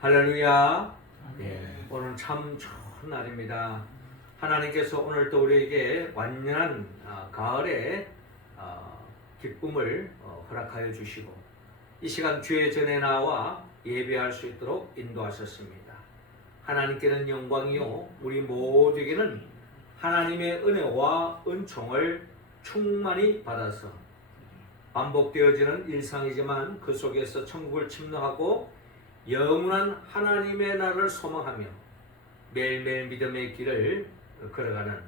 할렐루야. 오늘 참 좋은 날입니다. 하나님께서 오늘도 우리에게 완연한 가을의 기쁨을 허락하여 주시고 이 시간 주의 전에 나와 예배할 수 있도록 인도하셨습니다. 하나님께는 영광이요 우리 모두에게는 하나님의 은혜와 은총을 충만히 받아서 반복되어지는 일상이지만 그 속에서 천국을 침노하고 영원한 하나님의 나라를 소망하며 매일매일 믿음의 길을 걸어가는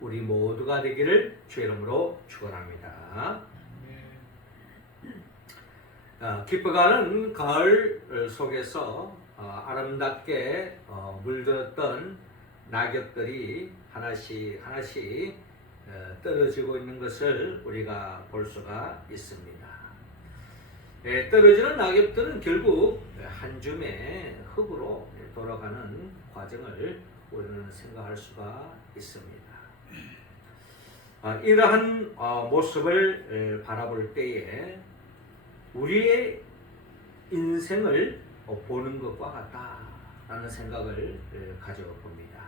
우리 모두가 되기를 주의 이름으로 축원합니다. 기뻐가는 가을 속에서 아름답게 물들었던 낙엽들이 하나씩 떨어지고 있는 것을 우리가 볼 수가 있습니다. 떨어지는 낙엽들은 결국 한 줌의 흙으로 돌아가는 과정을 우리는 생각할 수가 있습니다. 이러한 모습을 바라볼 때에 우리의 인생을 보는 것과 같다라는 생각을 가져봅니다.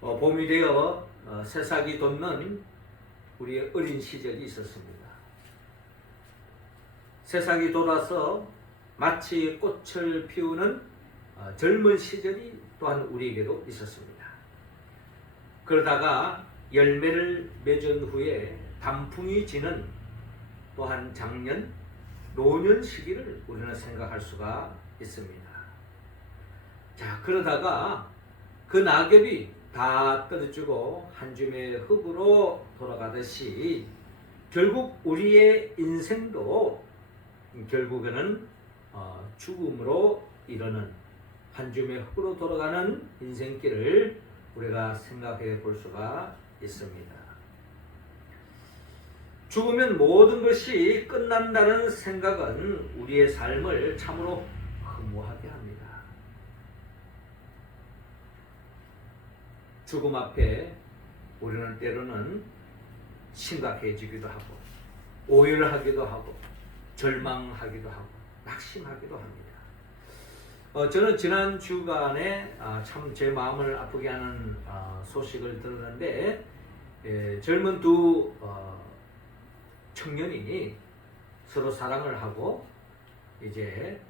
봄이 되어 새싹이 돋는 우리의 어린 시절이 있었습니다. 새싹이 돋아서 마치 꽃을 피우는 젊은 시절이 또한 우리에게도 있었습니다. 그러다가 열매를 맺은 후에 단풍이 지는 또한 장년, 노년 시기를 우리는 생각할 수가 있습니다. 자, 그러다가 그 낙엽이 다 떨어지고 한 줌의 흙으로 돌아가듯이 결국 우리의 인생도 결국에는 죽음으로 이르는 한 줌의 흙으로 돌아가는 인생길을 우리가 생각해 볼 수가 있습니다. 죽으면 모든 것이 끝난다는 생각은 우리의 삶을 참으로 허무하게 합니다. 죽음 앞에 우리는 때로는 심각해지기도 하고 오열하기도 하고 절망하기도 하고 낙심하기도 합니다. 저는 지난 주간에 참 제 마음을 아프게 하는 소식을 들었는데 젊은 두 청년이 서로 사랑을 하고 이제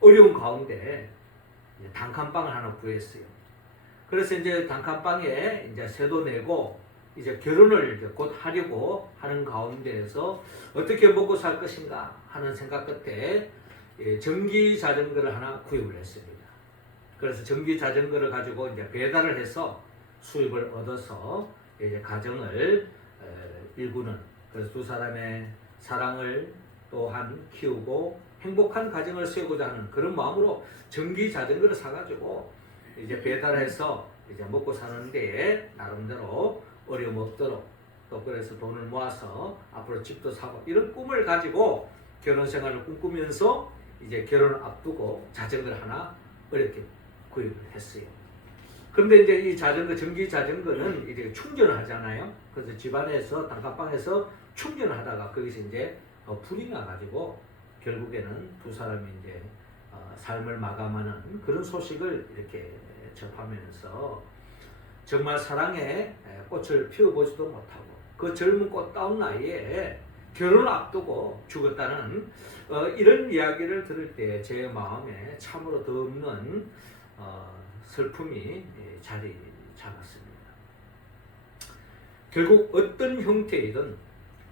어려운 가운데 단칸방을 하나 구했어요. 그래서 이제 단칸방에 이제 세도 내고 이제 결혼을 이제 곧 하려고 하는 가운데에서 어떻게 먹고 살 것인가 하는 생각 끝에 전기 자전거를 하나 구입을 했습니다. 그래서 전기 자전거를 가지고 이제 배달을 해서 수입을 얻어서 이제 가정을 일구는, 그래서 두 사람의 사랑을 또한 키우고 행복한 가정을 세우고자 하는 그런 마음으로 전기 자전거를 사가지고 이제 배달해서 이제 먹고 사는데 나름대로 어려움 없도록 또 그래서 돈을 모아서 앞으로 집도 사고 이런 꿈을 가지고 결혼 생활을 꿈꾸면서 이제 결혼을 앞두고 자전거를 하나 어렵게 구입을 했어요. 그런데 이제 이 자전거, 전기 자전거는 이제 충전을 하잖아요. 그래서 집안에서 단칸방에서 충전을 하다가 거기서 이제 불이 나가지고 결국에는 두 사람이 이제 삶을 마감하는 그런 소식을 이렇게 접하면서 정말 사랑의 꽃을 피워보지도 못하고 그 젊은 꽃다운 나이에 결혼을 앞두고 죽었다는 이런 이야기를 들을 때 제 마음에 참으로 더없는 슬픔이 자리 잡았습니다. 결국 어떤 형태이든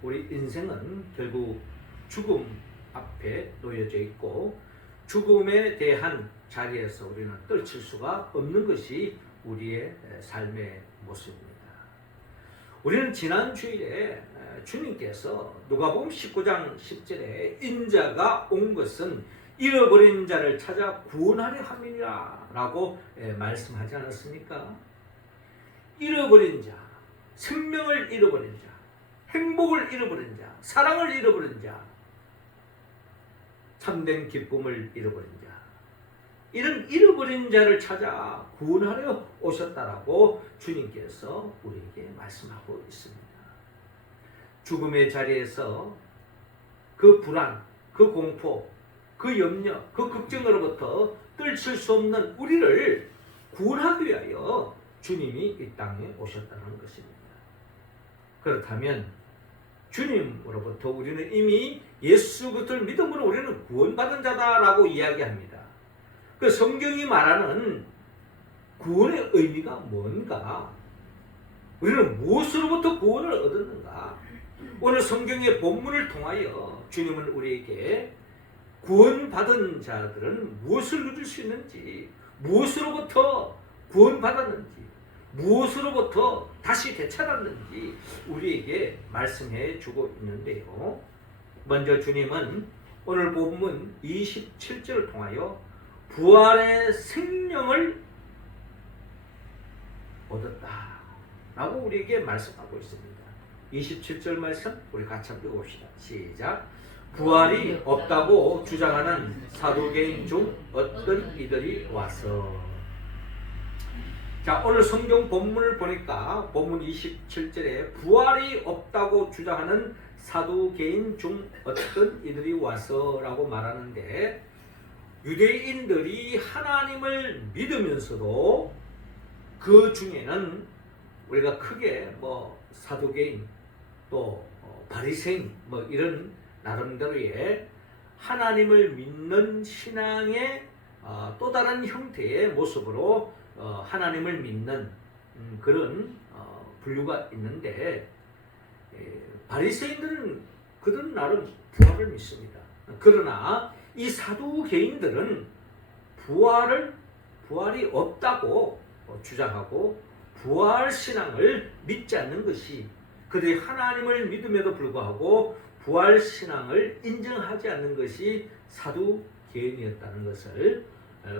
우리 인생은 결국 죽음 앞에 놓여져 있고 죽음에 대한 자리에서 우리는 떨칠 수가 없는 것이 우리의 삶의 모습입니다. 우리는 지난 주일에 주님께서 누가복음 19장 10절에 인자가 온 것은 잃어버린 자를 찾아 구원하려 함이니라 라고 말씀하지 않았습니까? 잃어버린 자, 생명을 잃어버린 자, 행복을 잃어버린 자, 사랑을 잃어버린 자, 참된 기쁨을 잃어버린 자, 이런 잃어버린 자를 찾아 구원하려 오셨다라고 주님께서 우리에게 말씀하고 있습니다. 죽음의 자리에서 그 불안, 그 공포, 그 염려, 그 걱정으로부터 붙들칠 수 없는 우리를 구원하기 위하여 주님이 이 땅에 오셨다는 것입니다. 그렇다면 주님으로부터 우리는 이미 예수 그리스도를 믿음으로 우리는 구원받은 자다라고 이야기합니다. 그 성경이 말하는 구원의 의미가 뭔가? 우리는 무엇으로부터 구원을 얻었는가? 오늘 성경의 본문을 통하여 주님은 우리에게 구원받은 자들은 무엇을 누릴 수 있는지, 무엇으로부터 구원받았는지, 무엇으로부터 다시 되찾았는지 우리에게 말씀해 주고 있는데요. 먼저 주님은 오늘 본문 27절을 통하여 부활의 생명을 얻었다 라고 우리에게 말씀하고 있습니다. 27절 말씀 우리 같이 한번 읽어봅시다. 시작. 부활이 없다고 주장하는 사두개인 중 어떤 이들이 와서. 자, 오늘 성경 본문을 보니까 본문 27절에 부활이 없다고 주장하는 사두개인 중 어떤 이들이 와서 라고 말하는데, 유대인들이 하나님을 믿으면서도 그 중에는 우리가 크게 사두개인 또 바리새인 이런 나름대로의 하나님을 믿는 신앙의 또 다른 형태의 모습으로 하나님을 믿는 그런 분류가 있는데, 바리새인들은 그들은 나름 부활을 믿습니다. 그러나 이 사두개인들은 부활이 없다고 주장하고 부활신앙을 믿지 않는 것이, 그들이 하나님을 믿음에도 불구하고 부활신앙을 인정하지 않는 것이 사두개인이었다는 것을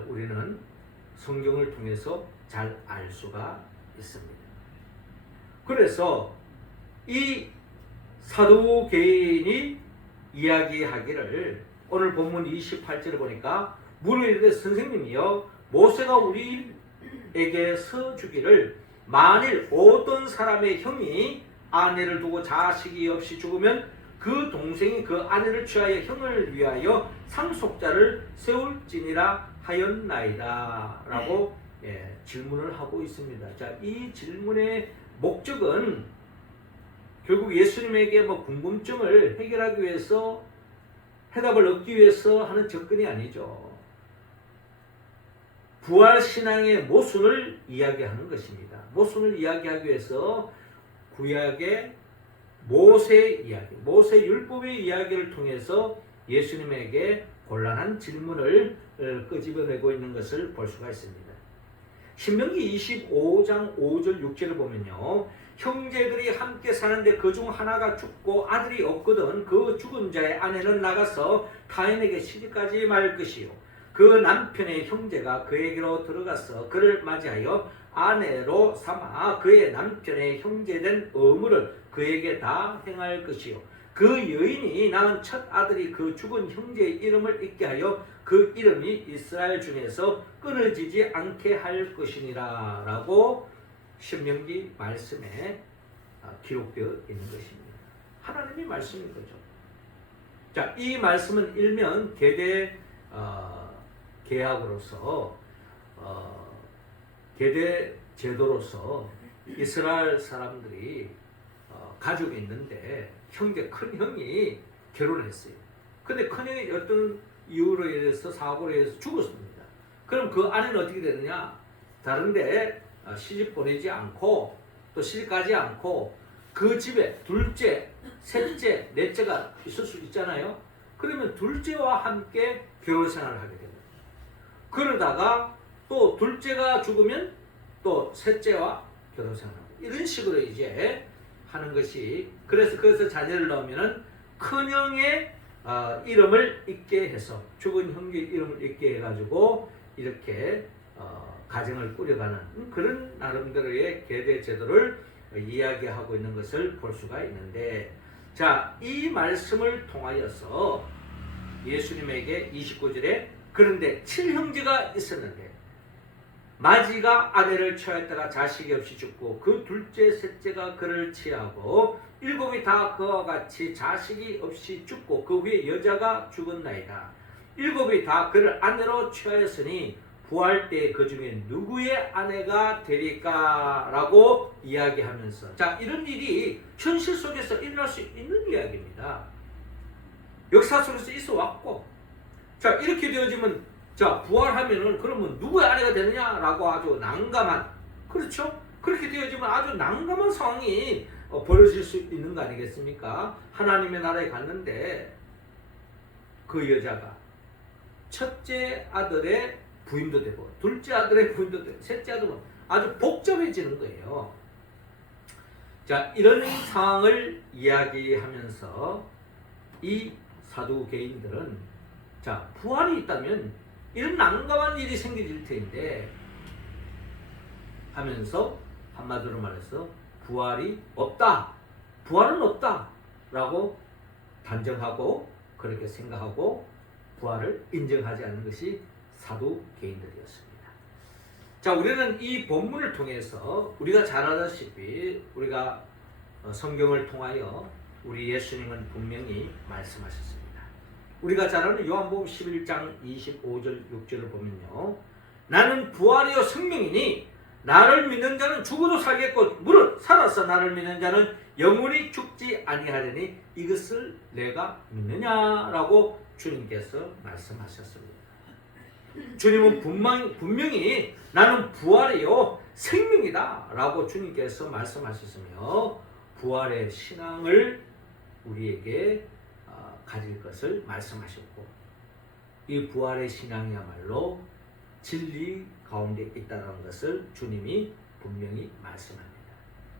우리는 성경을 통해서 잘 알 수가 있습니다. 그래서 이 사두개인이 이야기하기를 오늘 본문 28절을 보니까 물어 이르되 선생님이여, 모세가 우리에게 서주기를 만일 어떤 사람의 형이 아내를 두고 자식이 없이 죽으면 그 동생이 그 아내를 취하여 형을 위하여 상속자를 세울지니라 하였나이다 라고 질문을 하고 있습니다. 자, 이 질문의 목적은 결국 예수님에게 궁금증을 해결하기 위해서, 해답을 얻기 위해서 하는 접근이 아니죠. 부활신앙의 모순을 이야기하는 것입니다. 모순을 이야기하기 위해서 구약의 모세 이야기, 모세 율법의 이야기를 통해서 예수님에게 곤란한 질문을 끄집어내고 있는 것을 볼 수가 있습니다. 신명기 25장 5절 6절을 보면요, 형제들이 함께 사는데 그 중 하나가 죽고 아들이 없거든 그 죽은 자의 아내는 나가서 타인에게 시집가지 말 것이요, 그 남편의 형제가 그에게로 들어가서 그를 맞이하여 아내로 삼아 그의 남편의 형제된 의무를 그에게 다 행할 것이요, 그 여인이 낳은 첫 아들이 그 죽은 형제의 이름을 잊게 하여 그 이름이 이스라엘 중에서 끊어지지 않게 할 것이니라 라고 신명기 말씀에 기록되어 있는 것입니다. 하나님이 말씀인 거죠. 자, 이 말씀은 일면 계대 계약으로서 계대 제도로서 이스라엘 사람들이 가족이 있는데 큰 형이 결혼했어요. 근데 큰 형이 어떤 이유로 인해서 사고로 인해서 죽었습니다. 그럼 그 아내는 어떻게 되느냐? 다른데 시집 보내지 않고 또 시집 가지 않고 그 집에 둘째, 셋째, 넷째가 있을 수 있잖아요. 그러면 둘째와 함께 결혼 생활을 하게 됩니다. 그러다가 또 둘째가 죽으면 또 셋째와 결혼 생활하고 이런 식으로 이제 하는 것이, 그래서 거기서 자녀를 넣으면은 큰형의 이름을 잊게 해서 죽은 형의 이름을 잊게 해가지고 이렇게 가정을 꾸려가는 그런 나름대로의 계대 제도를 이야기하고 있는 것을 볼 수가 있는데, 자, 이 말씀을 통하여서 예수님에게 29절에 그런데 7형제가 있었는데 마지가 아내를 취하였다가 자식이 없이 죽고 그 둘째 셋째가 그를 취하고 일곱이 다 그와 같이 자식이 없이 죽고 그 후에 여자가 죽었나이다. 일곱이 다 그를 아내로 취하였으니 부활 때 그 중에 누구의 아내가 되리까? 라고 이야기하면서, 자, 이런 일이 현실 속에서 일어날 수 있는 이야기입니다. 역사 속에서 있어 왔고, 자, 이렇게 되어지면, 자, 부활하면은 그러면 누구의 아내가 되느냐라고 아주 난감한, 그렇죠? 그렇게 되어지면 아주 난감한 상황이 벌어질 수 있는 거 아니겠습니까? 하나님의 나라에 갔는데 그 여자가 첫째 아들의 부인도 되고 둘째 아들의 부인도 되고 셋째 아들은 아주 복잡해지는 거예요. 자, 이런 상황을 이야기하면서 이 사두개인들은, 자, 부활이 있다면 이런 난감한 일이 생길 텐데 하면서 한마디로 말해서 부활이 없다, 부활은 없다 라고 단정하고 그렇게 생각하고 부활을 인정하지 않는 것이 사두개인들이었습니다. 자, 우리는 이 본문을 통해서 우리가 잘 알다시피 우리가 성경을 통하여 우리 예수님은 분명히 말씀하셨습니다. 우리가 잘 아는 요한복음 11장 25절 6절을 보면요, 나는 부활이요 생명이니 나를 믿는 자는 죽어도 살겠고 무릇 살아서 나를 믿는 자는 영원히 죽지 아니하리니 이것을 내가 믿느냐라고 주님께서 말씀하셨습니다. 주님은 분명히 나는 부활이요 생명이다 라고 주님께서 말씀하셨으며 부활의 신앙을 우리에게 가질 것을 말씀하셨고, 이 부활의 신앙이야말로 진리 가운데 있다는 것을 주님이 분명히 말씀합니다.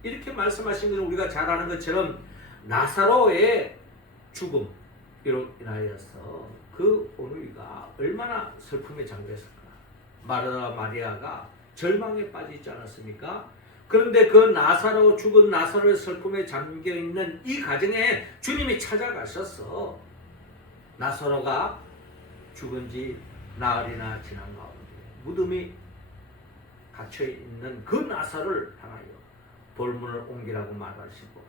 이렇게 말씀하신 것은 우리가 잘 아는 것처럼 나사로의 죽음으로 인하여서 그 오누이가 얼마나 슬픔에 잠겼을까. 마르다 마리아가 절망에 빠져 있지 않았습니까? 그런데 그 나사로, 죽은 나사로의 슬픔에 잠겨있는 이 가정에 주님이 찾아가셔서 나사로가 죽은 지 나흘이나 지난 가운데 무덤이 갇혀있는 그 나사로를 향하여 돌문을 옮기라고 말하시고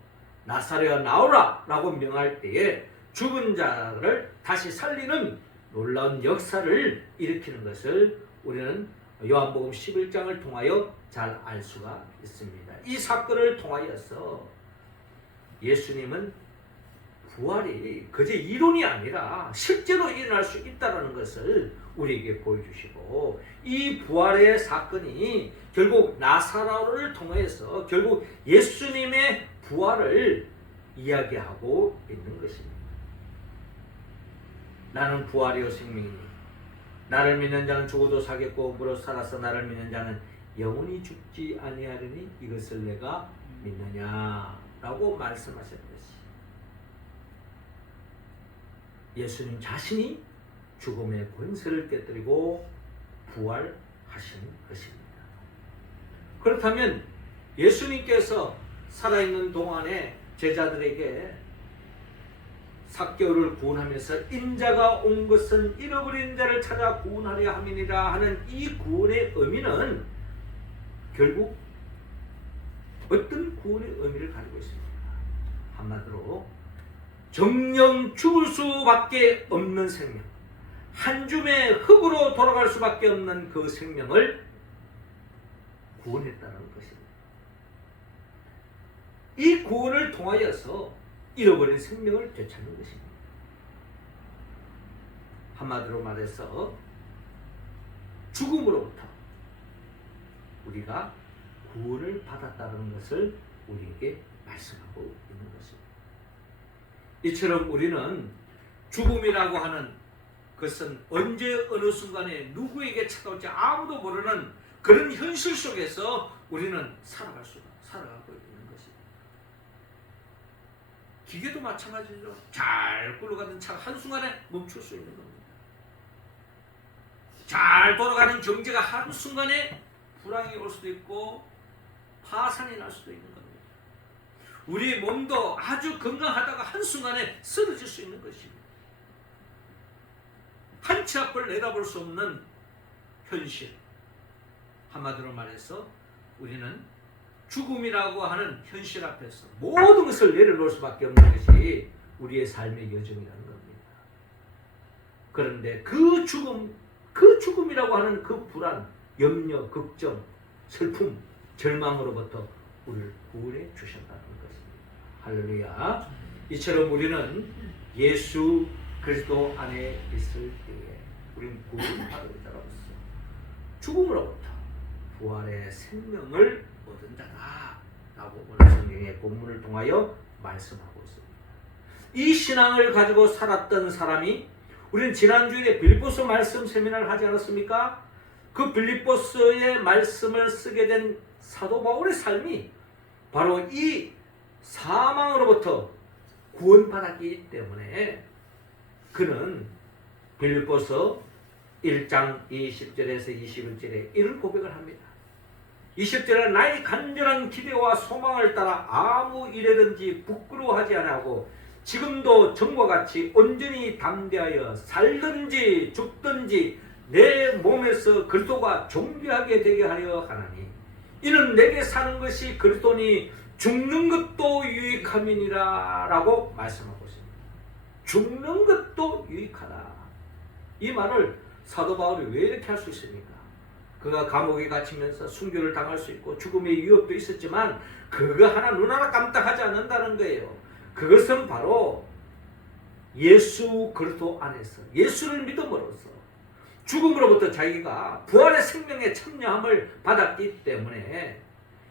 나사로야 나오라 라고 명할 때에 죽은 자를 다시 살리는 놀라운 역사를 일으키는 것을 우리는 요한복음 11장을 통하여 잘 알 수가 있습니다. 이 사건을 통하여서 예수님은 부활이 그저 이론이 아니라 실제로 일어날 수 있다는 것을 우리에게 보여주시고, 이 부활의 사건이 결국 나사로를 통해서 결국 예수님의 부활을 이야기하고 있는 것입니다. 나는 부활이요 생명이니 나를 믿는 자는 죽어도 살겠고 무릇 살아서 나를 믿는 자는 영원히 죽지 아니하리니 이것을 내가 믿느냐라고 말씀하셨듯이 예수님 자신이 죽음의 권세를 깨뜨리고 부활하신 것입니다. 그렇다면 예수님께서 살아있는 동안에 제자들에게 삭개오를 구원하면서 인자가 온 것은 잃어버린 자를 찾아 구원하려 함이니라 하는 이 구원의 의미는 결국 어떤 구원의 의미를 가지고 있습니까? 한마디로 정령 죽을 수밖에 없는 생명, 한 줌의 흙으로 돌아갈 수밖에 없는 그 생명을 구원했다는 것입니다. 이 구원을 통하여서 잃어버린 생명을 되찾는 것입니다. 한마디로 말해서 죽음으로부터 우리가 구원을 받았다는 것을 우리에게 말씀하고 있는 것입니다. 이처럼 우리는 죽음이라고 하는 것은 언제 어느 순간에 누구에게 찾아올지 아무도 모르는 그런 현실 속에서 우리는 살아가고 있는 것입니다. 기계도 마찬가지죠. 잘 굴러가는 차가 한순간에 멈출 수 있는 겁니다. 잘 돌아가는 경제가 한순간에 불황이 올 수도 있고 파산이 날 수도 있는 겁니다. 우리 몸도 아주 건강하다가 한순간에 쓰러질 수 있는 것입니다. 한 치 앞을 내다볼 수 없는 현실. 한마디로 말해서 우리는 죽음이라고 하는 현실 앞에서 모든 것을 내려놓을 수밖에 없는 것이 우리의 삶의 여정이라는 겁니다. 그런데 그 죽음이라고 하는 그 불안, 염려, 걱정, 슬픔, 절망으로부터 우리를 구원해 주셨다는 것입니다. 할렐루야. 이처럼 우리는 예수 그리스도 안에 있을 때에 우리는 구원받은 자로서 죽음으로부터 부활의 생명을 얻은 자다 라고 오늘 성경의 본문을 통하여 말씀하고 있습니다. 이 신앙을 가지고 살았던 사람이, 우리는 지난주에 빌립보서 말씀 세미나를 하지 않았습니까? 그 빌립보서의 말씀을 쓰게 된 사도 바울의 삶이 바로 이 사망으로부터 구원받았기 때문에 그는 빌립보서 1장 20절에서 21절에 이런 고백을 합니다. 20절에 나의 간절한 기대와 소망을 따라 아무 일에든지 부끄러워하지 아니하고 지금도 전과 같이 온전히 담대하여 살든지 죽든지 내 몸에서 그리스도가 존귀하게 되게 하려 하나니 이는 내게 사는 것이 그리스도니 죽는 것도 유익함이니라 라고 말씀하고 있습니다. 죽는 것도 유익하다. 이 말을 사도 바울이 왜 이렇게 할 수 있습니까? 그가 감옥에 갇히면서 순교를 당할 수 있고 죽음의 위협도 있었지만 그거 하나 눈 하나 깜짝하지 않는다는 거예요. 그것은 바로 예수 그리스도 안에서 예수를 믿음으로써 죽음으로부터 자기가 부활의 생명에 참여함을 받았기 때문에,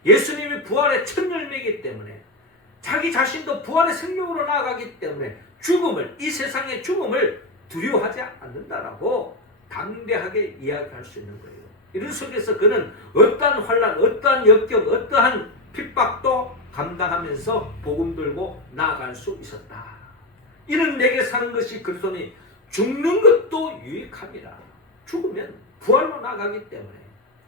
예수님이 부활의 첫 열매이기 때문에, 자기 자신도 부활의 생명으로 나아가기 때문에 죽음을, 이 세상의 죽음을 두려워하지 않는다라고 담대하게 이야기할 수 있는 거예요. 이런 속에서 그는 어떠한 환난, 어떠한 역경, 어떠한 핍박도 감당하면서 복음 들고 나아갈 수 있었다. 이는 내게 사는 것이 그리스도니 죽는 것도 유익함이라. 죽으면 부활로 나가기 때문에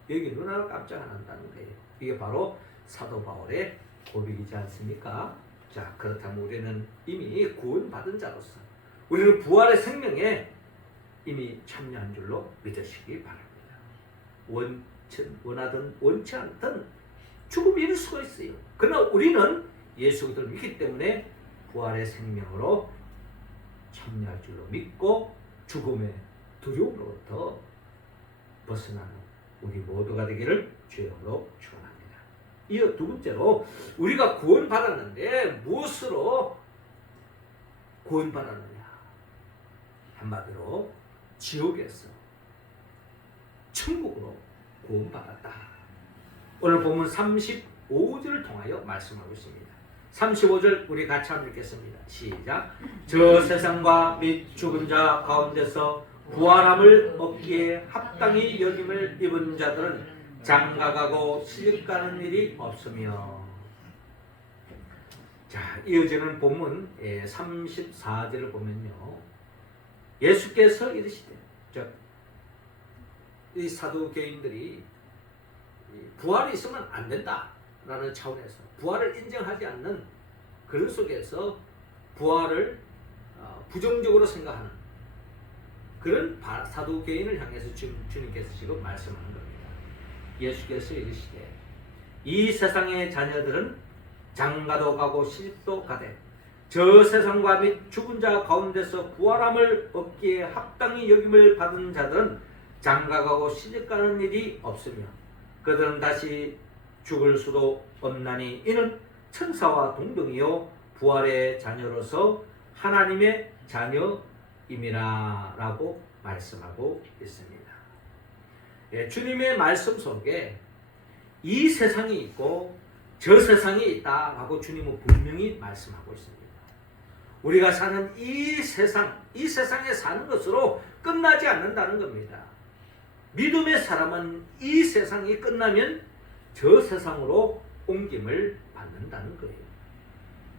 여기 눈 하나 깜짝 안 한다는 거예요. 이게 바로 사도 바울의 고백이지 않습니까? 자, 그렇다면 우리는 이미 구원받은 자로서 우리는 부활의 생명에 이미 참여한 줄로 믿으시기 바랍니다. 원하든 원치 않든 죽음이 이룰 수가 있어요. 그러나 우리는 예수 그리스도를 믿기 때문에 부활의 생명으로 참여할 줄로 믿고 죽음의 두려움으로부터 벗어나는 우리 모두가 되기를 주여로 축원합니다. 이어 두 번째로, 우리가 구원받았는데 무엇으로 구원받았느냐? 한마디로 지옥에서 천국으로 구원받았다. 오늘 본문 35절을 통하여 말씀하고 있습니다. 35절 우리 같이 한번 읽겠습니다. 시작. 저 세상과 및 죽은 자 가운데서 부활함을 얻기에 합당히 여김을 입은 자들은 장가가고 시집가는 일이 없으며. 자, 이어지는 본문 34절을 보면요, 예수께서 이르시되, 이 사두개인들이 부활이 있으면 안 된다라는 차원에서 부활을 인정하지 않는 그런 속에서 부활을 부정적으로 생각하는 그런 사두개인을 향해서 주님께서 지금 말씀하는 겁니다. 예수께서 이르시되 이 세상의 자녀들은 장가도 가고 시집도 가되 저 세상과 및 죽은 자 가운데서 부활함을 얻기에 합당히 여김을 받은 자들은 장가가고 시집가는 일이 없으며 그들은 다시 죽을 수도 없나니 이는 천사와 동등이요 부활의 자녀로서 하나님의 자녀임이라 라고 말씀하고 있습니다. 주님의 말씀 속에 이 세상이 있고 저 세상이 있다 라고 주님은 분명히 말씀하고 있습니다. 우리가 사는 이 세상에 사는 것으로 끝나지 않는다는 겁니다. 믿음의 사람은 이 세상이 끝나면 저 세상으로 옮김을 받는다는 거예요.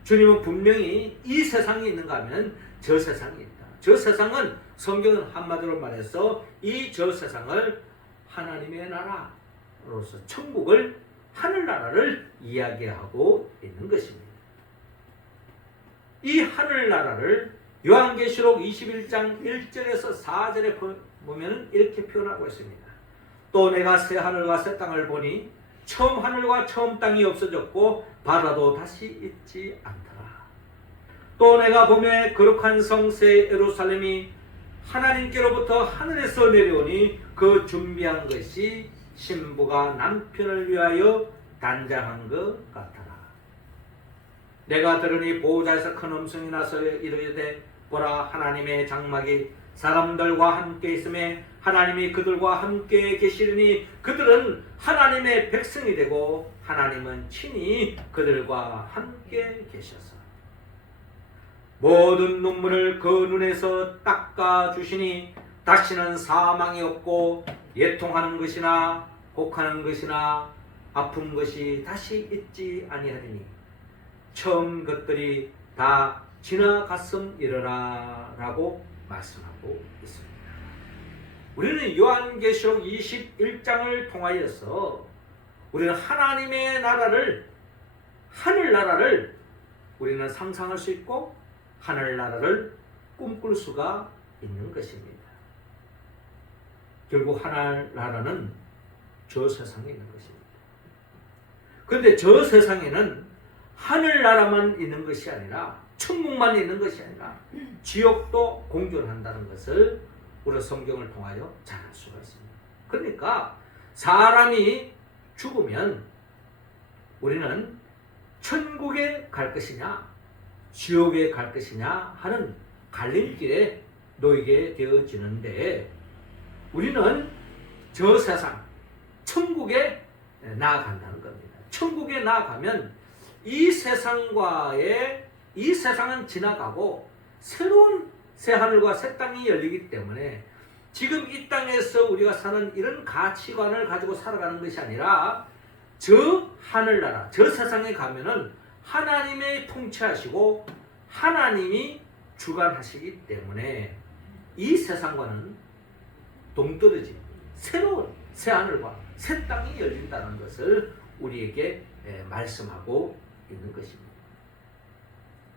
주님은 분명히 이 세상이 있는가 하면 저 세상이 있다. 저 세상은 성경은 한마디로 말해서 이 저 세상을 하나님의 나라로서 천국을, 하늘나라를 이야기하고 있는 것입니다. 이 하늘나라를 요한계시록 21장 1절에서 4절에 보면 이렇게 표현하고 있습니다. 또 내가 새 하늘과 새 땅을 보니 처음 하늘과 처음 땅이 없어졌고 바다도 다시 있지 않더라. 또 내가 보매 거룩한 성 새 예루살렘이 하나님께로부터 하늘에서 내려오니 그 준비한 것이 신부가 남편을 위하여 단장한 것 같아라. 내가 들으니 보호자에서 큰 음성이 나서 이르되 보라, 하나님의 장막이 사람들과 함께 있음에 하나님이 그들과 함께 계시리니 그들은 하나님의 백성이 되고 하나님은 친히 그들과 함께 계셔서 모든 눈물을 그 눈에서 닦아주시니 다시는 사망이 없고 애통하는 것이나 곡하는 것이나 아픈 것이 다시 있지 아니하리니 처음 것들이 다 지나갔음이러라 라고 말씀하고 있습니다. 우리는 요한계시록 21장을 통하여서 우리는 하나님의 나라를, 하늘나라를 우리는 상상할 수 있고 하늘나라를 꿈꿀 수가 있는 것입니다. 결국 하늘나라는 저 세상에 있는 것입니다. 그런데 저 세상에는 하늘나라만 있는 것이 아니라 천국만 있는 것이 아니라 지옥도 공존한다는 것을 우리 성경을 통하여 잘 알 수가 있습니다. 그러니까 사람이 죽으면 우리는 천국에 갈 것이냐 지옥에 갈 것이냐 하는 갈림길에 놓이게 되어지는데 우리는 저 세상 천국에 나아간다는 겁니다. 천국에 나아가면 이 세상은 지나가고 새로운 새하늘과 새 땅이 열리기 때문에 지금 이 땅에서 우리가 사는 이런 가치관을 가지고 살아가는 것이 아니라 저 하늘나라, 저 세상에 가면은 하나님의 통치하시고 하나님이 주관하시기 때문에 이 세상과는 동떨어진 새로운 새하늘과 새 땅이 열린다는 것을 우리에게 말씀하고 있는 것입니다.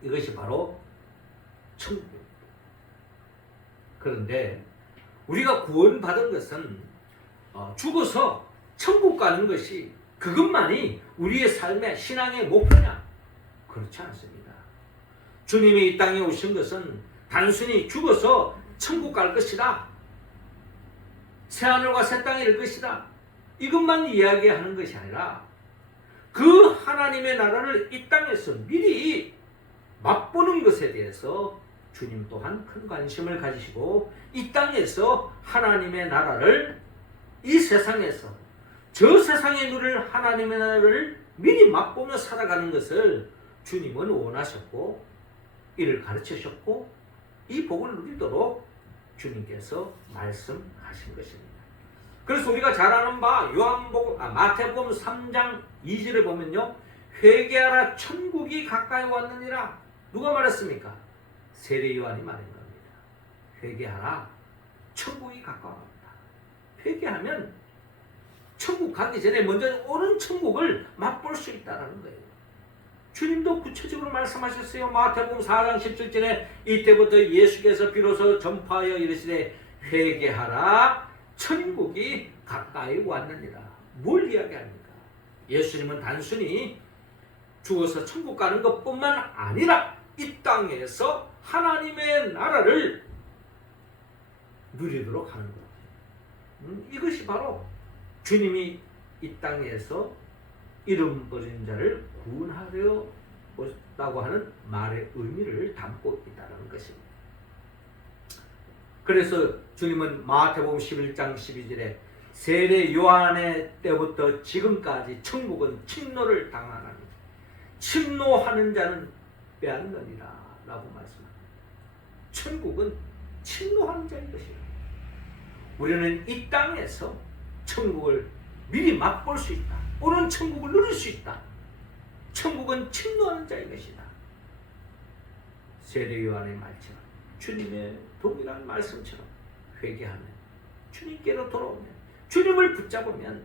이것이 바로 천국입니다. 그런데 우리가 구원받은 것은 죽어서 천국 가는 것이 그것만이 우리의 삶의 신앙의 목표냐? 그렇지 않습니다. 주님이 이 땅에 오신 것은 단순히 죽어서 천국 갈 것이다. 새하늘과 새 땅이 될 것이다. 이것만 이야기하는 것이 아니라 그 하나님의 나라를 이 땅에서 미리 맛보는 것에 대해서 주님 또한 큰 관심을 가지시고 이 땅에서 하나님의 나라를 이 세상에서 저 세상에 누릴 하나님의 나라를 미리 맛보며 살아가는 것을 주님은 원하셨고 이를 가르치셨고 이 복을 누리도록 주님께서 말씀하신 것입니다. 그래서 우리가 잘 아는 바 마태복음 3장 2절에 보면요, 회개하라 천국이 가까이 왔느니라. 누가 말했습니까? 세례 요한이 말한 겁니다. 회개하라 천국이 가까웠다. 회개하면 천국 가기 전에 먼저 오는 천국을 맛볼 수 있다는 거예요. 주님도 구체적으로 말씀하셨어요. 마태복음 4장 17절에 이때부터 예수께서 비로소 전파하여 이르시되 회개하라 천국이 가까이 왔느니라. 뭘 이야기합니까? 예수님은 단순히 죽어서 천국 가는 것뿐만 아니라 이 땅에서 하나님의 나라를 누리도록 하는 것. 이것이 바로 주님이 이 땅에서 이름 버린 자를 구원하려 오셨다고 하는 말의 의미를 담고 있다는 것입니다. 그래서 주님은 마태복음 11장 12절에 세례 요한의 때부터 지금까지 천국은 침노를 당하나니 침노하는 자는 빼앗느니라 라고 말씀합니다. 천국은 침노하는 자인 것이다. 우리는 이 땅에서 천국을 미리 맛볼 수 있다. 오는 천국을 누릴 수 있다. 천국은 침노하는 자인 것이다. 세례 요한의 말처럼 주님의 동일한 말씀처럼 회개하면 주님께로 돌아오면 주님을 붙잡으면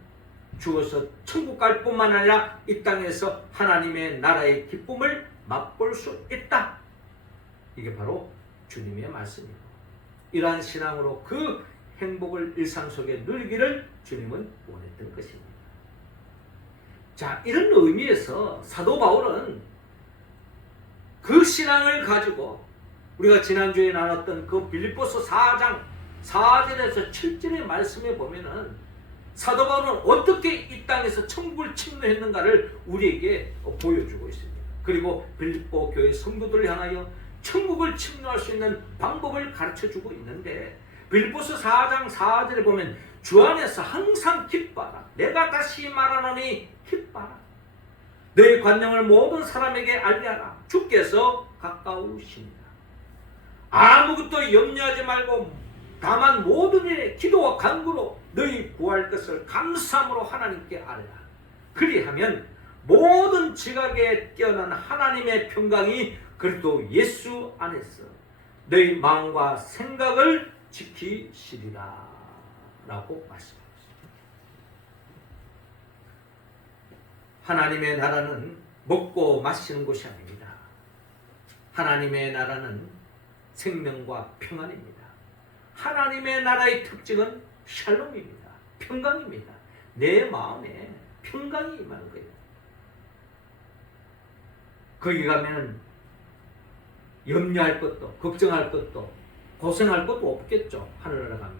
죽어서 천국 갈 뿐만 아니라 이 땅에서 하나님의 나라의 기쁨을 맛볼 수 있다. 이게 바로 주님의 말씀이고 이러한 신앙으로 그 행복을 일상 속에 누리기를 주님은 원했던 것입니다. 자, 이런 의미에서 사도 바울은 그 신앙을 가지고 우리가 지난주에 나눴던 그 빌립보서 4장 4절에서 7절의 말씀에 보면은 사도 바울은 어떻게 이 땅에서 천국을 침노했는가를 우리에게 보여주고 있습니다. 그리고 빌립보 교회 성도들을 향하여 천국을 침노할 수 있는 방법을 가르쳐주고 있는데, 빌립보서 4장 4절에 보면 주 안에서 항상 기뻐하라. 내가 다시 말하노니 기뻐하라. 너희 관념을 모든 사람에게 알게 하라. 주께서 가까우십니다. 아무것도 염려하지 말고 다만 모든 일에 기도와 간구로 너희 구할 것을 감사함으로 하나님께 아뢰라. 그리하면 모든 지각에 뛰어난 하나님의 평강이 그리스도 예수 안에서 너희 마음과 생각을 지키시리라 라고 말씀하셨습니다. 하나님의 나라는 먹고 마시는 곳이 아닙니다. 하나님의 나라는 생명과 평안입니다. 하나님의 나라의 특징은 샬롬입니다. 평강입니다. 내 마음에 평강이 임하는 거예요. 거기 가면 염려할 것도 걱정할 것도 고생할 것도 없겠죠. 하늘나라 가면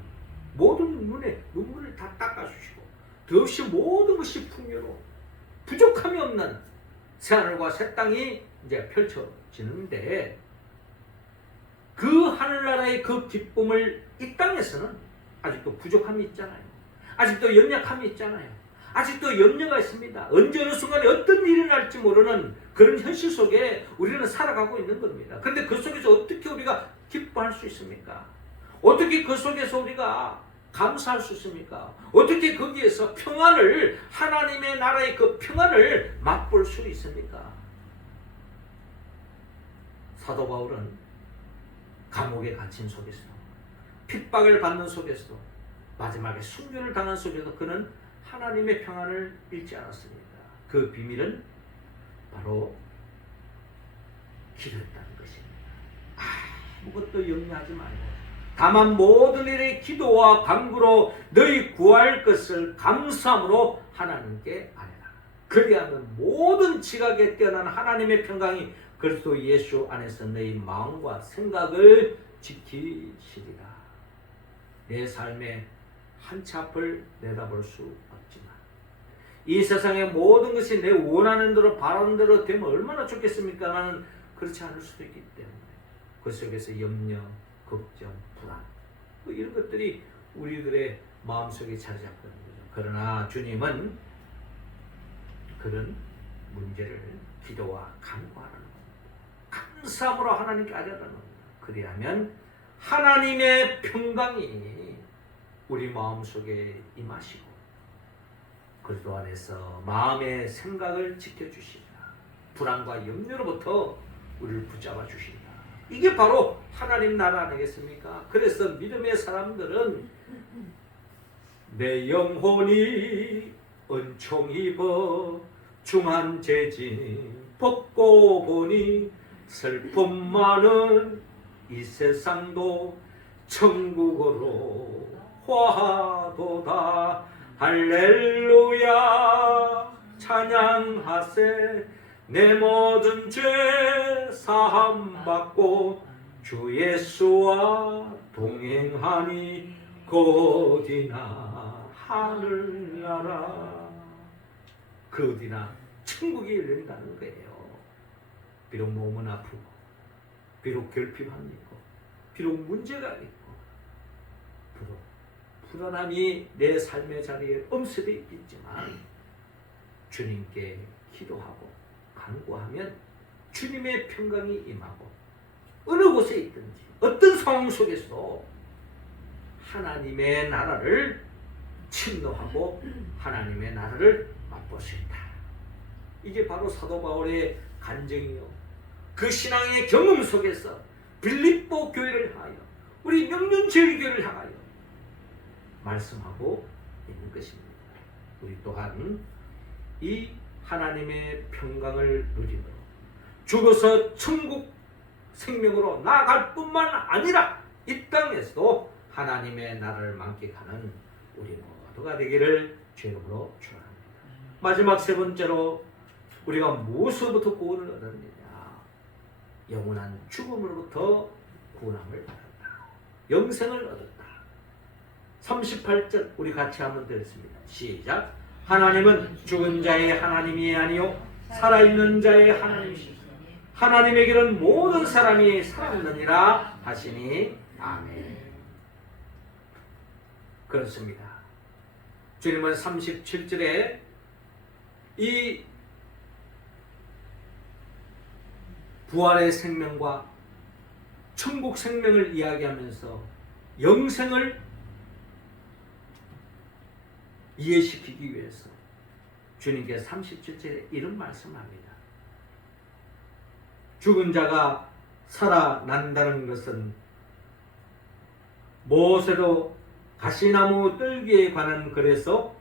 모든 눈에 눈물을 다 닦아주시고 더없이 모든 것이 풍요로 부족함이 없는 새하늘과 새 땅이 이제 펼쳐지는데, 그 하늘나라의 그 기쁨을 이 땅에서는 아직도 부족함이 있잖아요. 아직도 연약함이 있잖아요. 아직도 염려가 있습니다. 언제 어느 순간에 어떤 일이 날지 모르는 그런 현실 속에 우리는 살아가고 있는 겁니다. 그런데 그 속에서 어떻게 우리가 기뻐할 수 있습니까? 어떻게 그 속에서 우리가 감사할 수 있습니까? 어떻게 거기에서 평안을, 하나님의 나라의 그 평안을 맛볼 수 있습니까? 사도 바울은 감옥에 갇힌 속에서도, 핍박을 받는 속에서도, 마지막에 순교를 당한 속에서도 그는 하나님의 평안을 잃지 않았습니다. 그 비밀은 바로 기도했다는 것입니다. 아무것도 염려하지 말고 다만 모든 일에 기도와 간구로 너희 구할 것을 감사함으로 하나님께 아뢰라. 그리하면 모든 지각에 뛰어난 하나님의 평강이 그리스도 예수 안에서 너희 마음과 생각을 지키시리라. 내 삶의 한 치 앞을 내다볼 수 없지만 이 세상의 모든 것이 내 원하는 대로 바라는 대로 되면 얼마나 좋겠습니까? 나는 그렇지 않을 수도 있기 때문에 그 속에서 염려, 걱정, 불안 이런 것들이 우리들의 마음속에 자리 잡고 있는 거죠. 그러나 주님은 그런 문제를 기도와 간구하라는 겁니다. 감사함으로 하나님께 아뢰라는 겁니다. 그리하면 하나님의 평강이 우리 마음속에 임하시고 그리스도 안에서 마음의 생각을 지켜주시리라. 불안과 염려로부터 우리를 붙잡아 주시리라. 이게 바로 하나님 나라 아니겠습니까? 그래서 믿음의 사람들은 내 영혼이 은총 입어 중한 재진 벗고 보니 슬픔 많은 이 세상도 천국으로 화하도다. 할렐루야 찬양하세. 내 모든 죄 사함 받고 주 예수와 동행하니 곧이나 하늘나라. 그 어디나 천국이 열린다는 거예요. 비록 몸은 아프고 비록 결핍함이 있고 비록 문제가 있고 비록 불안함이 내 삶의 자리에 엄습해 있지만 주님께 기도하고 간구하면 주님의 평강이 임하고 어느 곳에 있든지 어떤 상황 속에서도 하나님의 나라를 침노하고 하나님의 나라를 맛볼 수 있다. 이게 바로 사도 바울의 간증이요, 그 신앙의 경험 속에서 빌립보 교회를 향하여 우리 명륜제일교회를 향하여 말씀하고 있는 것입니다. 우리 또한 이 하나님의 평강을 누리므로 죽어서 천국 생명으로 나아갈 뿐만 아니라 이 땅에서도 하나님의 나라를 만끽하는 우리 모두가 되기를 주님으로 축원합니다. 마지막 세 번째로 우리가 무엇으로부터 구원을 얻었느냐? 영원한 죽음으로부터 구원함을 얻었다. 영생을 얻었다. 38절 우리 같이 한번 들었습니다. 시작. 하나님은 죽은 자의 하나님이 아니요 살아있는 자의 하나님이시니 하나님에게는 모든 사람이 살았느니라 하시니 아멘. 그렇습니다. 주님은 37절에 이 부활의 생명과 천국 생명을 이야기하면서 영생을 이해시키기 위해서 주님께서 37절에 이런 말씀을 합니다. 죽은 자가 살아난다는 것은 모세도 가시나무 뜰기에 관한 글에서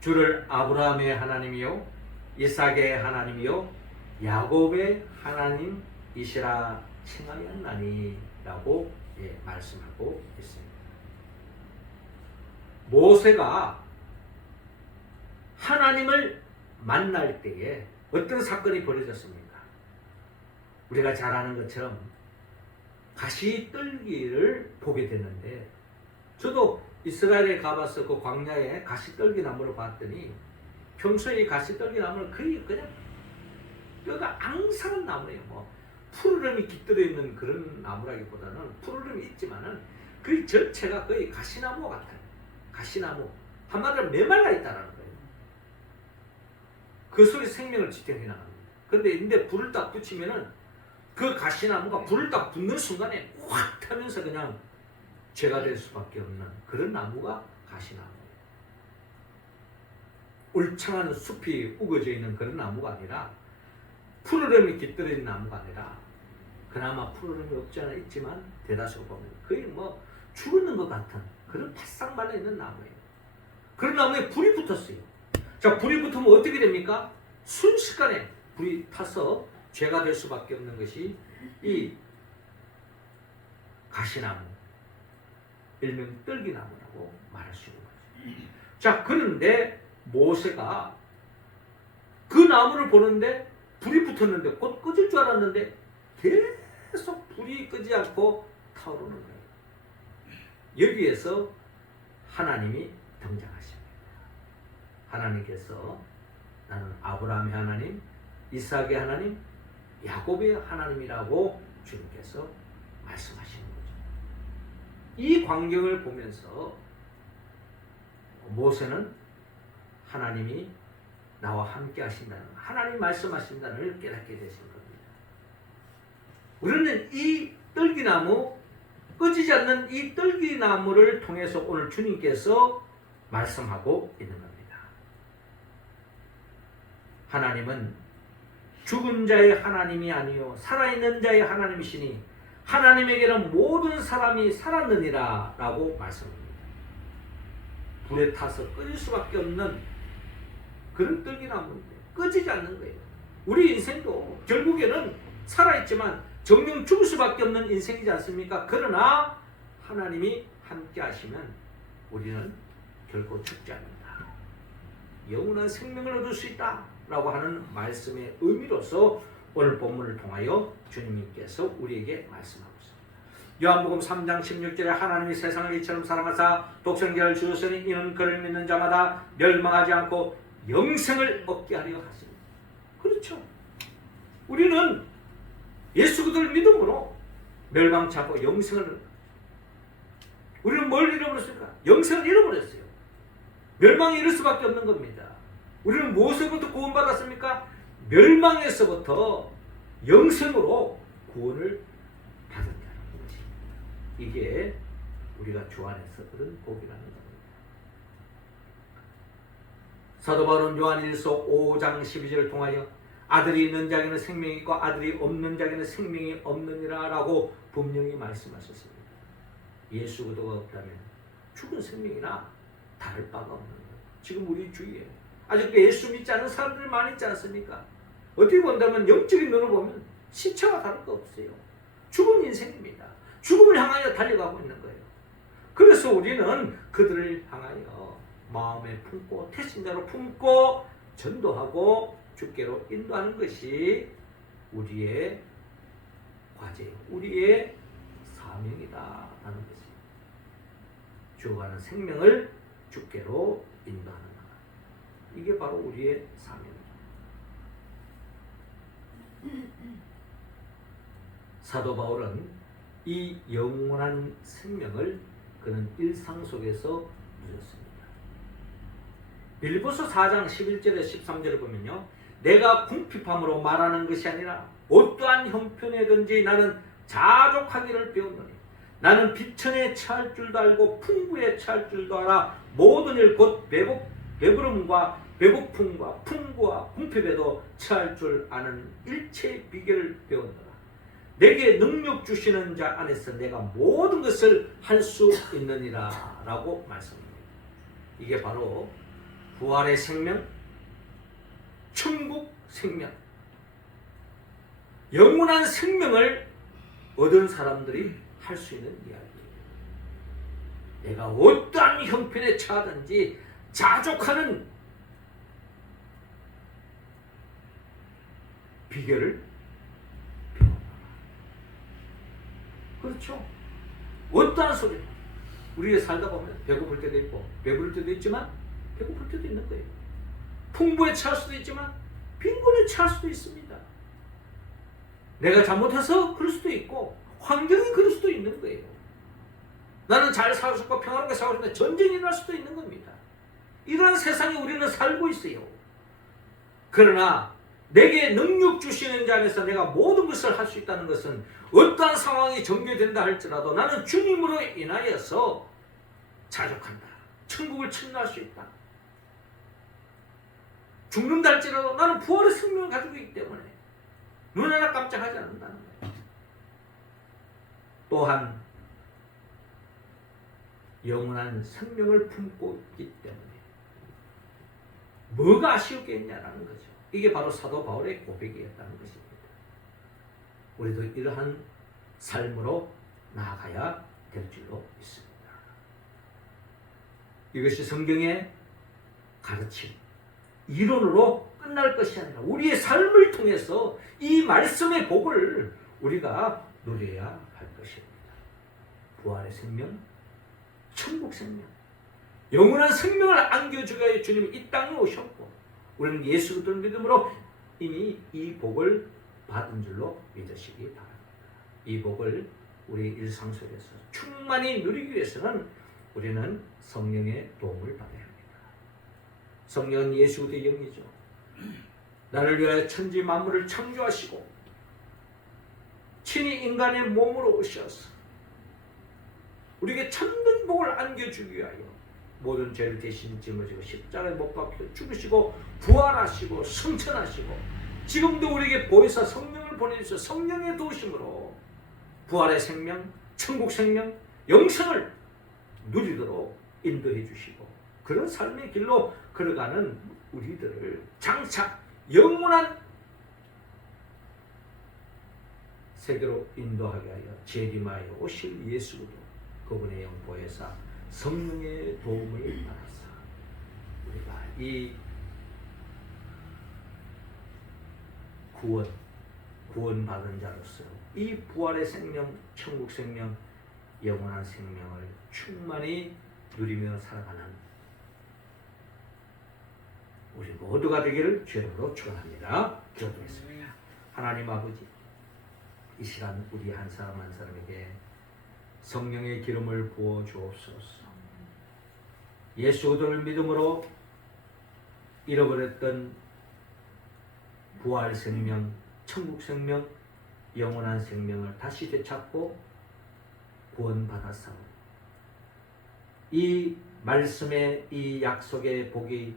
주를 아브라함의 하나님이요 이삭의 하나님이요 야곱의 하나님이시라 칭하였나니 라고 말씀하고 있습니다. 모세가 하나님을 만날 때에 어떤 사건이 벌어졌습니까? 우리가 잘 아는 것처럼 가시떨기를 보게 됐는데, 저도 이스라엘에 가봐서 그 광야에 가시떨기 나무를 봤더니 평소에 가시떨기 나무는 거의 그냥 뼈가 앙상한 나무예요. 뭐 푸르름이 깃들어 있는 그런 나무라기보다는 푸르름이 있지만은 그 전체가 거의 가시나무 같아요. 가시나무. 한마디로 메말라 있다는 거예요. 그 속에 생명을 지탱해 나갑니다. 근데 불을 딱 붙이면은 그 가시나무가 불을 딱 붙는 순간에 확 타면서 그냥 죄가 될 수밖에 없는 그런 나무가 가시나무예요. 울창한 숲이 우거져 있는 그런 나무가 아니라, 푸르름이 깃들어 있는 나무가 아니라, 그나마 푸르름이 없지 않아 있지만 대다수 보면 거의 뭐 죽는 것 같은 그런 바싹 말라 있는 나무예요. 그런 나무에 불이 붙었어요. 자, 불이 붙으면 어떻게 됩니까? 순식간에 불이 타서 죄가 될 수밖에 없는 것이 이 가시나무, 일명 떨기나무라고 말할 수 있는 거죠. 자, 그런데 모세가 그 나무를 보는데 불이 붙었는데 곧 꺼질 줄 알았는데 계속 불이 끄지 않고 타오르는 거예요. 여기에서 하나님이 등장하십니다. 하나님께서 나는 아브라함의 하나님, 이삭의 하나님, 야곱의 하나님이라고 주님께서 말씀하시는 거죠. 이 광경을 보면서 모세는 하나님이 나와 함께 하신다는, 하나님 말씀하신다는 걸 깨닫게 되신 겁니다. 우리는 이 떨기나무, 꺼지지 않는 이 떨기나무를 통해서 오늘 주님께서 말씀하고 있는 겁니다. 하나님은 죽은 자의 하나님이 아니요 살아있는 자의 하나님이시니 하나님에게는 모든 사람이 살았느니라 라고 말씀합니다. 불에 타서 꺼질 수밖에 없는 그런 떨기나무인데 꺼지지 않는 거예요. 우리 인생도 결국에는 살아있지만 정령 죽을 수밖에 없는 인생이지 않습니까? 그러나 하나님이 함께 하시면 우리는 결코 죽지 않는다. 영원한 생명을 얻을 수 있다 라고 하는 말씀의 의미로서 오늘 본문을 통하여 주님께서 우리에게 말씀하고 있습니다. 요한복음 3장 16절에 하나님이 세상을 이처럼 사랑하사 독생자를 주셨으니 이는 그를 믿는 자마다 멸망하지 않고 영생을 얻게 하려 하십니다. 그렇죠. 우리는 예수 그리스도를 믿음으로 멸망치 않고 영생을, 우리는 뭘 잃어버렸을까? 영생을 잃어버렸어요. 멸망에 이를 수밖에 없는 겁니다. 우리는 무엇으로부터 구원받았습니까? 멸망에서부터 영생으로 구원을 받았다는 것입니다. 이게 우리가 주 안에서 얻은 복이라는 겁니다. 사도 바울은 요한일서 5장 12절을 통하여 아들이 있는 자에게는 생명이 있고 아들이 없는 자에게는 생명이 없느니라 라고 분명히 말씀하셨습니다. 예수 그리스도가 없다면 죽은 생명이나 다를 바가 없는 거예요. 지금 우리 주위에 아직도 예수 믿지 않는 사람들이 많이 있지 않습니까? 어떻게 본다면 영적인 눈으로 보면 시체와 다를 거 없어요. 죽은 인생입니다. 죽음을 향하여 달려가고 있는 거예요. 그래서 우리는 그들을 향하여 마음에 품고 태신자로 품고 전도하고 주께로 인도하는 것이 우리의 과제예요. 우리의 사명이다 라는 것이 죽어가는 생명을 주께로 인도하는 것. 이게 바로 우리의 사명입니다. 사도 바울은 이 영원한 생명을 그는 일상 속에서 누렸습니다. 빌립보서 4장 11절에 13절을 보면요, 내가 궁핍함으로 말하는 것이 아니라 어떠한 형편에든지 나는 자족하기를 배웠노니 나는 비천에 처할 줄도 알고 풍부에 처할 줄도 알아 모든 일 곧 배부름과 배고픔과 풍부와 궁핍에도 처할 줄 아는 일체의 비결을 배웠노라. 내게 능력 주시는 자 안에서 내가 모든 것을 할 수 있느니라 라고 말씀합니다. 이게 바로 부활의 생명, 천국 생명, 영원한 생명을 얻은 사람들이 할 수 있는 이야기예요. 내가 어떠한 형편에 처하든지 자족하는 비결을 배워라. 그렇죠. 어떠한 소리, 우리가 살다 보면 배고플 때도 있고 배부를 때도 있지만 배고플 때도 있는 거예요. 풍부에 처할 수도 있지만 빈곤에 처할 수도 있습니다. 내가 잘못해서 그럴 수도 있고 환경이 그럴 수도 있는 거예요. 나는 잘 살고 싶고 평화롭게 살고 싶은데 전쟁이 일어날 수도 있는 겁니다. 이러한 세상에 우리는 살고 있어요. 그러나 내게 능력 주시는 자 안에서 내가 모든 것을 할 수 있다는 것은 어떠한 상황이 전개된다 할지라도 나는 주님으로 인하여서 자족한다. 천국을 침노할 수 있다. 죽는다 할지라도 나는 부활의 생명을 가지고 있기 때문에 눈 하나 깜짝하지 않는다는 거예요. 또한 영원한 생명을 품고 있기 때문에 뭐가 아쉬웠겠냐라는 거죠. 이게 바로 사도 바울의 고백이었다는 것입니다. 우리도 이러한 삶으로 나아가야 될 줄로 믿습니다. 이것이 성경의 가르침, 이론으로 끝날 것이 아니라 우리의 삶을 통해서 이 말씀의 복을 우리가 누려야 할 것입니다. 부활의 생명, 천국 생명, 영원한 생명을 안겨주기 위해 주님이 이 땅에 오셨고 우리는 예수 그리스도를 믿음으로 이미 이 복을 받은 줄로 믿으시기 바랍니다. 이 복을 우리 일상 속에서 충만히 누리기 위해서는 우리는 성령의 도움을 받아야 합니다. 성령은 예수 그리스도의 영이죠. 나를 위하여 천지 만물을 창조하시고 친히 인간의 몸으로 오셔서 우리에게 참된 복을 안겨주기 위하여 모든 죄를 대신 짊어지고 십자가에 못 박혀 죽으시고 부활하시고 승천하시고 지금도 우리에게 보혜사 성령을 보내주셔서 성령의 도우심으로 부활의 생명, 천국 생명, 영생을 누리도록 인도해 주시고 그런 삶의 길로 걸어가는 우리들을 장차 영원한 세계로 인도하게 하여 재림하여 오실 예수도 그분의 영 보혜사 성령의 도움을 받아서 우리가 이 구원받은 자로서 이 부활의 생명, 천국 생명, 영원한 생명을 충만히 누리며 살아가는 우리 모두가 되기를 주님으로 축원합니다. 기도드리겠습니다. 하나님 아버지, 이 시간 우리 한 사람 한 사람에게 성령의 기름을 부어 주옵소서. 예수 그리스도를 믿음으로 잃어버렸던 부활 생명, 천국 생명, 영원한 생명을 다시 되찾고 구원받아서 이 말씀의 이 약속의 복이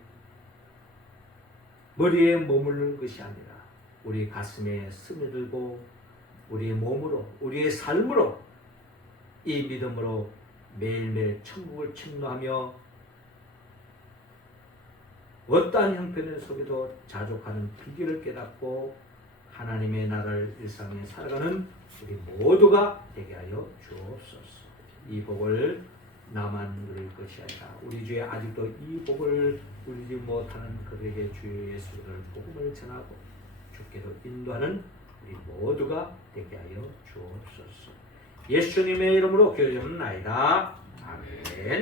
머리에 머무르는 것이 아니라 우리 가슴에 스며들고 우리의 몸으로 우리의 삶으로 이 믿음으로 매일매일 천국을 침노하며 어떠한 형편 속에도 자족하는 비결을 깨닫고 하나님의 나라를 일상에 살아가는 우리 모두가 되게 하여 주옵소서. 이 복을 나만 누릴 것이 아니라 우리 주에 아직도 이 복을 누리지 못하는 그들에게 주 예수를 복음을 전하고 주께로 인도하는 우리 모두가 되게 하여 주옵소서. 예수님의 이름으로 기도드립나이다. 아멘.